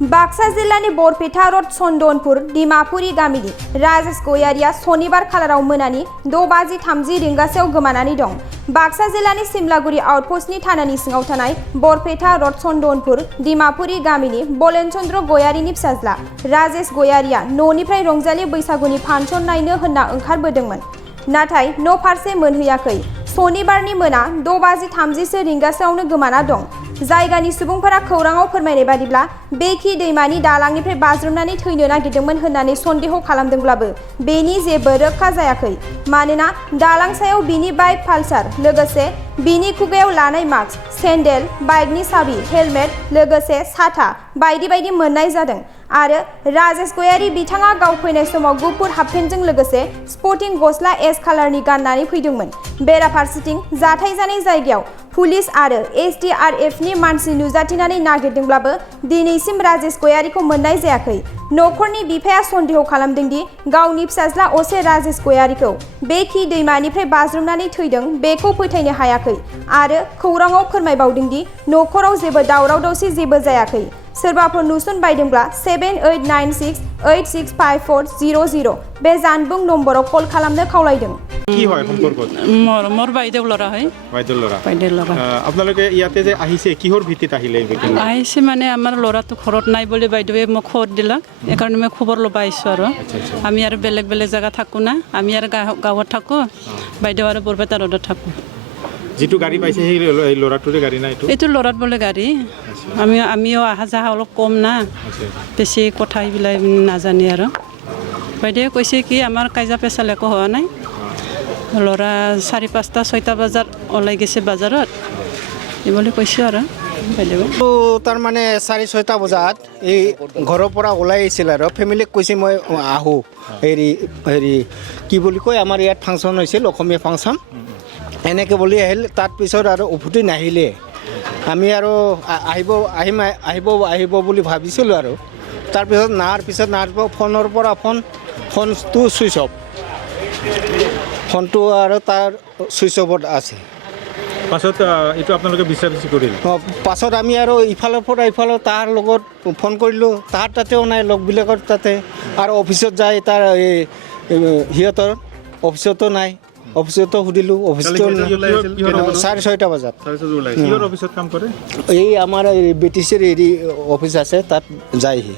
बाक्सा जिल्लानि बरपेटा रोड चन्दनपुर डिमापुरी गामिनि राजेश गयारिया सनिबार खालाराव मोनानि 6:30 रिंगासोआव गोमानानै दं। बाक्सा जिल्लानि सिमलागुरि आउटपोस्टनि थानानि सिङाव थानाय बरपेटा रोड चन्दनपुर डिमापुरी गामिनि बलेन चन्द्र गयारिनि फिसाज्ला राजेश गयारिया न'निफ्राय रंजालि बैसागुनि फांसन नायनो होनना ओंखारबोदोंमोन। नाथाय न' फारसे मोनहैयाखै। सनिबारनि मोना 6:30 रिंगासोआवनो गोमाना दं। जायगानि सुबुंफोरा खौराङाव फोरमायनाय बादिब्ला बेखि दैमानि दालांनिफ्राय बाज्रुमनानै थैनो नागिरदोंमोन होननानै सन्देह खालामदोंब्लाबो बेनि जेबो रोखा जायाखै। मानोना दालां सायाव बिनि बाइक पालसार लोगोसे बिनि खुगायाव लानाय मास्क, सेन्डेल, बाइकनि साबि, हेलमेट लोगोसे साथा बायदि बायदि मोननाय जादों। आरो राजेश गयारि बिथाङा गाव फैनाय समाव गुफुर हाफपेन्टजों लोगोसे स्पर्टिं गस्ला एस कालारनि गाननानै फैदोंमोन। बेराफारसेथिं जाथाय जानाय जायगायाव पुलिस आरो SDRFनि मानसि नुजाथिनानै नागिरदोंब्लाबो दिनैसिम राजेश गयारिखौ मोननाय जायाखै। नखरनि बिफाया सन्देह खालामदों दि गावनि फिसाज्ला असे राजेश गयारिखौ बेखि दैमानिफ्राय बाज्रुमनानै थैदों बेखौ फोथायनो हायाखै आरो खौराङाव फोरमायबावदों दि नखराव जेबो दावराव दावसि जेबो जायाखै। सोरबाफोर नुसन बायदोंब्ला 7896865400 बे जानबुं नम्बराव कल खालामनो खावलायदों। কি হয় সম্পৰ্কত মোৰ বাইদেউ ল'ৰা হয়। বাইদেউ ল'ৰা আপোনালোকে ইয়াতে যে আহিছে কিহৰ ভিত্তিত আহিলে? আহিছে মানে আমাৰ ল'ৰাটো ঘৰত নাই বুলি বাইদেৱে মোক খবৰ দিলাক, সেইকাৰণে মই খবৰ ল'ব আহিছোঁ। আৰু আমি আৰু বেলেগ বেলেগ জেগা থাকোঁ না, আমি আৰু গাঁৱত থাকোঁ, বাইদেউ আৰু বৰপেটা ৰোডত থাকোঁ। যিটো গাড়ী পাইছে সেই ল'ৰাটোৰে গাড়ী না? এইটো ল'ৰাত বোলে গাড়ী। আমিও অহা যাহা অলপ কম না, বেছি কথা এইবিলাক নাজানে। আৰু বাইদেৱে কৈছে কি আমাৰ কাজিয়া পেচাল একো হোৱা নাই, ল'ৰা 4-5টা 6টা বজাত ওলাই গৈছে বাজাৰত, এই বুলি কৈছোঁ। আৰু বাইদেৱে তাৰমানে 4-6টা বজাত এই ঘৰৰ পৰা ওলাই আহিছিল আৰু ফেমিলিক কৈছে মই আহোঁ, হেৰি কি বুলি কয় আমাৰ ইয়াত ফাংচন হৈছিল, অসমীয়া ফাংচন, এনেকৈ বুলি আহিল। তাৰপিছত আৰু উভতি নাহিলে। আমি আৰু আহিব বুলি ভাবিছিলোঁ। আৰু তাৰপিছত নাহাৰ পিছত ফোনৰ পৰা ফোনটো ছুইচ অফ, ফোনটো আৰু তাৰ ছুইচ অফত আছে। পাছত এইটো আপোনালোকে বিচাৰি কৰিল? পাছত আমি আৰু ইফালৰ পৰা ইফালৰ তাৰ লগত ফোন কৰিলোঁ, তাৰ তাতেও নাই, লগবিলাকৰ তাতে। আৰু অফিচত যায়, তাৰ সিহঁতৰ অফিচতো নাই, অফিচতো সুধিলোঁ, অফিচতো 6:30 বজাত। অফিচত কাম কৰে? এই আমাৰ BTCৰ হেৰি অফিচ আছে, তাত যায়হি।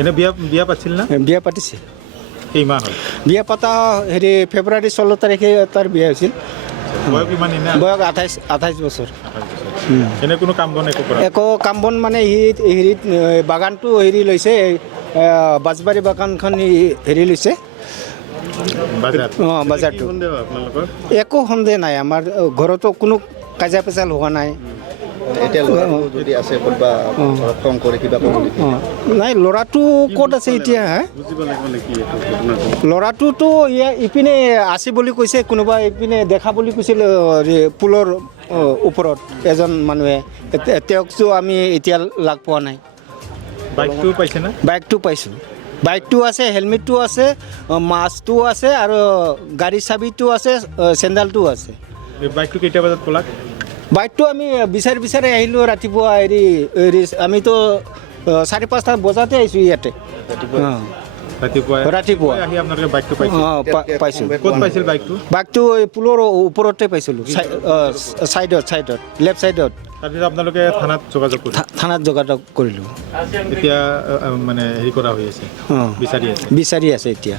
এনে বিয়া পাতিছিল না? বিয়া পাতিছে। এই মাহ হ'ল বিয়া পতা, হেৰি ফেব্ৰুৱাৰী 16 তাৰিখে তাৰ বিয়া হৈছিল। বয়স কিমান? বয়স 28 বছৰ। এনে কোনো কাম বন একো কাম বন মানে হেৰিত বাগানটো হেৰি লৈছে, বাজবাৰী বাগানখন হেৰি লৈছে, বাজাৰটো। একো সন্দেহ নাই, আমাৰ ঘৰতো কোনো কাজিয়া পেচাল হোৱা নাই। নাই, ল'ৰাটো ক'ত আছে এতিয়া? ল'ৰাটোতো ইপিনে আছে বুলি কৈছে, কোনোবা ইপিনে দেখা বুলি কৈছিল পুলৰ ওপৰত এজন মানুহে। তেওঁকতো আমি এতিয়া লাগ পোৱা নাই। বাইকটো পাইছে না? বাইকটো পাইছোঁ। বাইকটো আছে, হেলমেটটো আছে, মাস্কটো আছে, আৰু গাড়ীৰ চাবিটো আছে, চেণ্ডেলটো আছে। বাইকটো কেইটা বজাত পলাক? বাইকটো আমি বিচাৰি আহিলোঁ ৰাতিপুৱা। আমিতো 4-5টা বজাতে আহিছোঁ ইয়াতে। ৰাতিপুৱা আহি আপোনালোকে বাইকটো পাইছোঁ। ক'ত পাইছিল বাইকটো? বাইকটো এই পুলৰ ওপৰতে পাইছিলোঁ, চাইডত, লেফ্ট চাইডত। তাৰপিছত আপোনালোকে থানাত যোগাযোগ কৰিলোঁ। এতিয়া মানে হেৰি কৰা হৈ আছে, বিচাৰি আছে এতিয়া।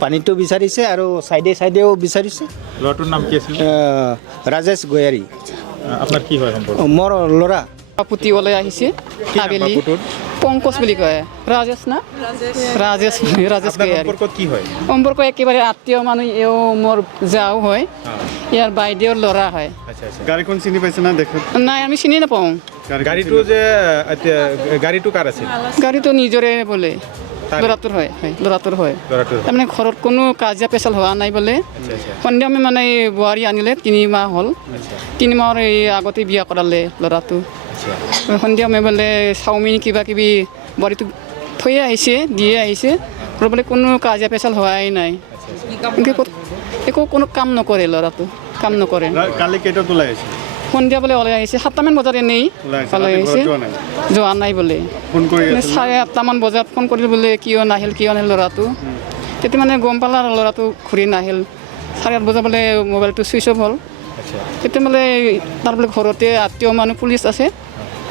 পানীটো বিচাৰিছে আৰু চাইডেও বিচাৰিছে। ল'ৰাটোৰ নাম কি আছিল? ৰাজেশ গয়াৰী। আপোনাৰ কি হয় সম্পৰ্ক? মোৰ ল'ৰা পুতিবলৈ আহিছে আবেলি। পংকজ বুলি কয়। ৰাজেশ না? ৰাজেশ গয়াৰী। কি হয় সম্পৰ্ক? একেবাৰে আত্মীয় মানুহ। এও মোৰ যাও হয়, ইয়াৰ বাইদেউৰ ল'ৰা হয়। গাড়ীখন চিনি পাইছে না? নাই, আমি চিনি নাপাওঁ। গাড়ীটো কাৰ আছিল? গাড়ীটো নিজৰে বোলে, ল'ৰাটোৰ হয়। তাৰমানে ঘৰত কোনো কাজিয়া পেচাল হোৱা নাই বোলে। সন্ধিয়া আমি মানে বোৱাৰী আনিলে, 3 মাহ হ'ল। 3 মাহৰ এই আগতে বিয়া কৰালে ল'ৰাটো। সন্ধিয়া আমি বোলে চাওমিন কিবা কিবি বোৱাৰীটো থৈ দিয়ে আহিছে, বোলে কোনো কাজিয়া পেচাল হোৱাই নাই। একো কোনো কাম নকৰে, ল'ৰাটো কাম নকৰে। কালি কেইটাত ওলাই আহিছে? সন্ধিয়া বোলে ওলাই আহিছে 7টামান বজাত এনেই ওলাই আহিছে যোৱা নাই বোলে 8:30মান বজাত ফোন কৰিলোঁ বোলে কিয় নাহিল ল'ৰাটো তেতিয়া মানে গম পালা আৰু ল'ৰাটো ঘূৰি নাহিল 8:30 বজাত বোলে মোবাইলটো ছুইচ অফ হ'ল তেতিয়া বোলে তাৰ বোলে ঘৰতে আত্মীয় মানুহ পুলিচ আছে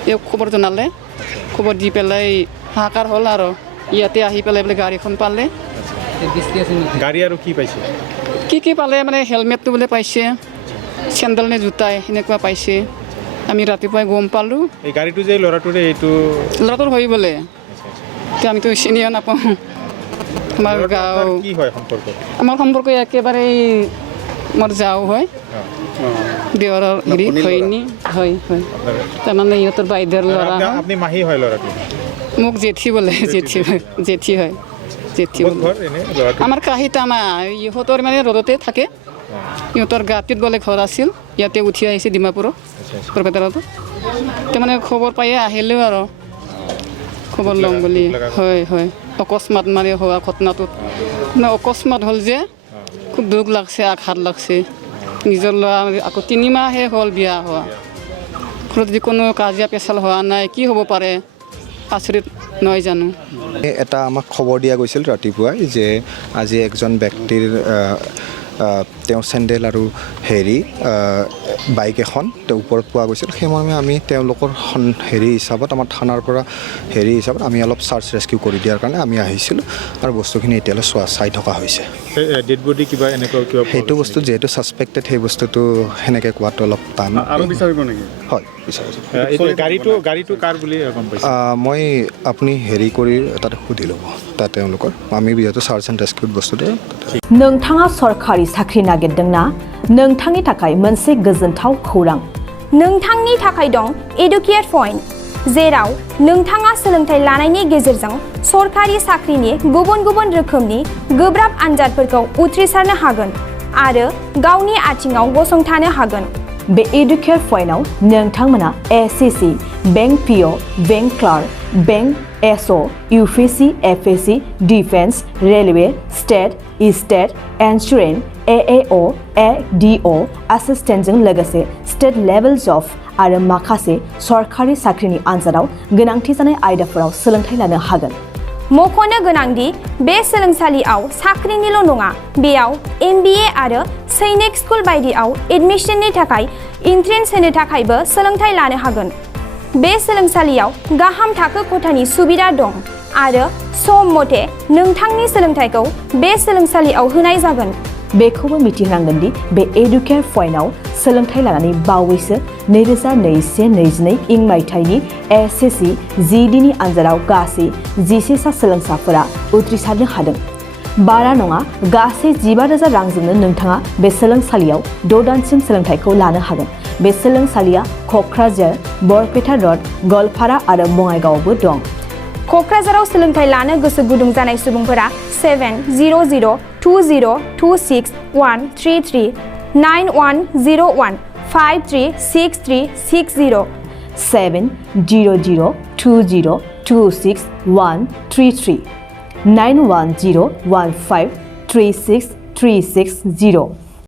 তেওঁক খবৰ জনালে খবৰ দি পেলাই হাহাকাৰ হ'ল আৰু ইয়াতে আহি পেলাই বোলে গাড়ীখন পালে গাড়ী আৰু কি পাইছে কি পালে মানে হেলমেটটো বোলে পাইছে চেণ্ডেল নে জোতাই সেনেকুৱা পাইছে আমি ৰাতিপুৱাই গম পালোঁ এই গাড়ীটো যে ল'ৰাটোৰে এইটো ল'ৰাটোৰ হৈ বোলে এতিয়া আমিতো চিনিও নাপাওঁ আমাৰ গাঁও কি হয় সম্পৰ্ক আমাৰ সম্পৰ্ক একেবাৰে মোৰ যাওঁ হয় দেৱৰৰ হেৰি হয়নি হয় তাৰমানে ইহঁতৰ বাইদেউৰ ল'ৰা আপুনি মাহী হয় ল'ৰাটো মোক জেঠি বোলে জেঠি হয় আমাৰ কাহিতামা ইহঁতৰ মানে ৰ'দতে থাকে ইহঁতৰ গাঁৱত বোলে ঘৰ আছিল ইয়াতে উঠি আহিছে ডিমাপুৰত বৰপেটাতো এতিয়া মানে খবৰ পায়ে আহিলেও আৰু খবৰ ল'ম বুলি হয় অকস্মাত মানে হোৱা ঘটনাটোত মানে অকস্মাত হ'ল যে খুব দুখ লাগছে আঘাত লাগছে নিজৰ ল'ৰা আকৌ 3 মাহহে হ'ল বিয়া হোৱা ঘৰত যদি কোনো কাজিয়া পেচাল হোৱা নাই কি হ'ব পাৰে আচৰিত নহয় জানো এটা আমাক খবৰ দিয়া গৈছিল ৰাতিপুৱাই যে আজি একজন ব্যক্তিৰ তেওঁ চেণ্ডেল আৰু বাইক এখন তেওঁ ওপৰত পোৱা গৈছিল সেইমৰ্মে আমি তেওঁলোকৰ হিচাপত আমাৰ থানাৰ পৰা হিচাপত আমি অলপ চাৰ্চ ৰেস্কিউ কৰি দিয়াৰ কাৰণে আমি আহিছিলোঁ আৰু বস্তুখিনি এতিয়ালৈ চাই থকা হৈছে ডেড বডি কিবা এনেকুৱা কিবা সেইটো বস্তু যিহেতু ছাছপেক্টেড সেই বস্তুটো সেনেকৈ কোৱাটো অলপ টান আৰু বিচাৰিব নেকি হয় বিচাৰিছোঁ গাড়ীটো কাৰ বুলি গম পাইছে মই আপুনি কৰি তাতে সুধি ল'ব তাত তেওঁলোকৰ আমি যিহেতু চাৰ্চ এণ্ড ৰেস্কিউড বস্তুটো नोंथाङा सरखारि साख्रि नागिरदोंना नोंथांनि थाखाय मोनसे गोजोनथाव खौरां नोंथांनि थाखाय दं एडुकेट पइन्ट जेराव नोंथाङा सोलोंथाइ लानायनि गेजेरजों सरखारि साख्रिनि गुबुन गुबुन रोखोमनि गोब्राब आनजादफोरखौ उथ्रिसारनो हागोन आरो गावनि आथिङाव गसंथानो हागोन बे एडुकेट पइन्टआव नोंथांमोना SSC bank PO bank clerk bank SO UPSC FSC defence railway state insurance AAO ADO एसिस्टेन्टजों लोगोसे स्टेट लेभेल जब आरो माखासे सरखारि साख्रिनि आनजादाव गोनांथि जानाय आयदाफोराव सोलोंथाइ लानो हागोन मख'नो गोनांदि बे सोलोंसालियाव साख्रिनिल' नङा बेयाव MBA आरो सैनिक स्कुल बायदियाव एडमिशननि थाखाय एन्ट्रेन्स होनो थाखायबो सोलोंथाइ लानो हागोन बे सोलोंसालियाव गाहाम थाखो खथानि सुबिदा दं आरो सम मथे नोंथांनि सोलोंथाइखौ बे सोलोंसालियाव होनाय जागोन बेखौबो मिथिनांगोन दि बे एडुकेट पइन्टआव सोलोंथाइ लानानै बावैसो 2021-22 इं मायथाइनि एसएससि जिडिनि आनजादाव गासै 11 सा सोलोंसाफोरा उथ्रिसारनो हादों बारा नङा गासै 15,000 रांजोंनो नोंथाङा बे सोलोंसालियाव 6 दानसिम सोलोंथाइखौ लानो हागोन बे सोलोंसालिया क'क्राझार बरपेटा रड गलपारा आरो बङाइगावआवबो दं क'क्राझाराव सोलोंथाइ लानो गोसो गुदुं जानाय सुबुंफोरा 70020261333 9101 536360 70020261333 9101536360